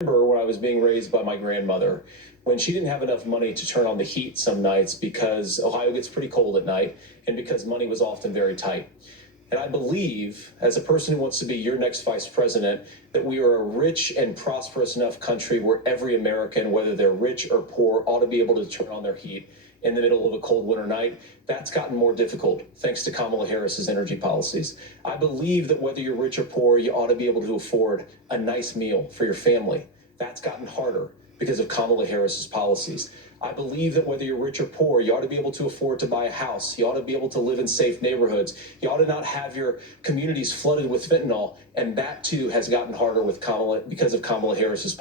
Remember when I was being raised by my grandmother, when she didn't have enough money to turn on the heat some nights because Ohio gets pretty cold at night and because money was often very tight. And I believe, as a person who wants to be your next vice president, that we are a rich and prosperous enough country where every American, whether they're rich or poor, ought to be able to turn on their heat in the middle of a cold winter night. That's gotten more difficult thanks to Kamala Harris's energy policies. I believe that whether you're rich or poor, you ought to be able to afford a nice meal for your family. That's gotten harder because of Kamala Harris's policies. I believe that whether you're rich or poor, you ought to be able to afford to buy a house. You ought to be able to live in safe neighborhoods. You ought to not have your communities flooded with fentanyl. And that too has gotten harder with Kamala because of Kamala Harris's